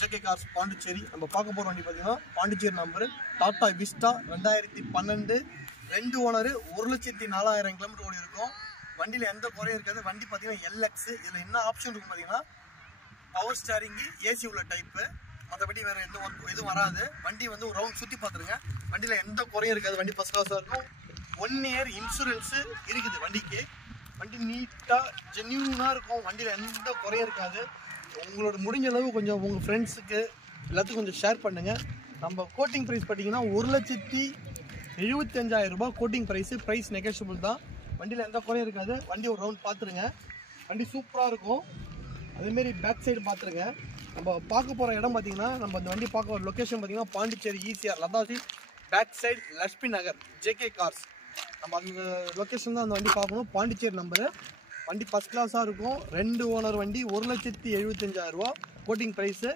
JK cars Pondicherry. நம்ம பார்க்க போகிற வண்டி பார்த்தீங்கன்னா Pondicherry number Tata Vista 2012 2 owner 1,04,000 kilometre ஓடி இருக்கும். வண்டியில் எந்த குறையும் இருக்காது. வண்டி பார்த்தீங்கன்னா எல்எக்ஸ். இதில் என்ன ஆப்ஷன் இருக்கும் பார்த்தீங்கன்னா பவர் ஸ்டேரிங்கு, ஏசி உள்ள டைப்பு, மற்றபடி வேறு எதுவும் வராது. வண்டி வந்து ஒரு ரவுண்ட் சுற்றி பார்த்துருங்க. வண்டியில் எந்த குறையும் இருக்காது. வண்டி ஃபஸ்ட் கிளாஸாக இருக்கும். 1 இயர் இன்சூரன்ஸு இருக்குது வண்டிக்கு. வண்டி நீட்டாக ஜென்யூனாக இருக்கும். வண்டியில் எந்த குறையும் இருக்காது. உங்களோட முடிஞ்ச அளவு கொஞ்சம் உங்கள் ஃப்ரெண்ட்ஸுக்கு எல்லாத்துக்கும் கொஞ்சம் ஷேர் பண்ணுங்கள். நம்ம கோட்டிங் ப்ரைஸ் பார்த்தீங்கன்னா 1,75,000 ரூபாய் கோட்டிங் ப்ரைஸ் நெகோஷியபிள் தான். வண்டியில் எந்த குறையும் இருக்காது. வண்டி ஒரு ரவுண்ட் பார்த்துருங்க. வண்டி சூப்பராக இருக்கும். அதேமாரி பேக் சைடு பார்த்துருங்க. நம்ம பார்க்க போகிற இடம் பார்த்தீங்கன்னா, நம்ம இந்த வண்டி பார்க்க ஒரு லொக்கேஷன் பார்த்தீங்கன்னா பாண்டிச்சேரி ECR லதாசி back side Lakshmi Nagar JK cars. நம்ம அந்த லொக்கேஷன் தான் அந்த வண்டி பார்க்கணும். பாண்டிச்சேரி நம்பரு. வண்டி ஃபஸ்ட் கிளாஸாக இருக்கும். 2 ஓனர் வண்டி 1,75,000 ரூபா கோட்டிங் ப்ரைஸு.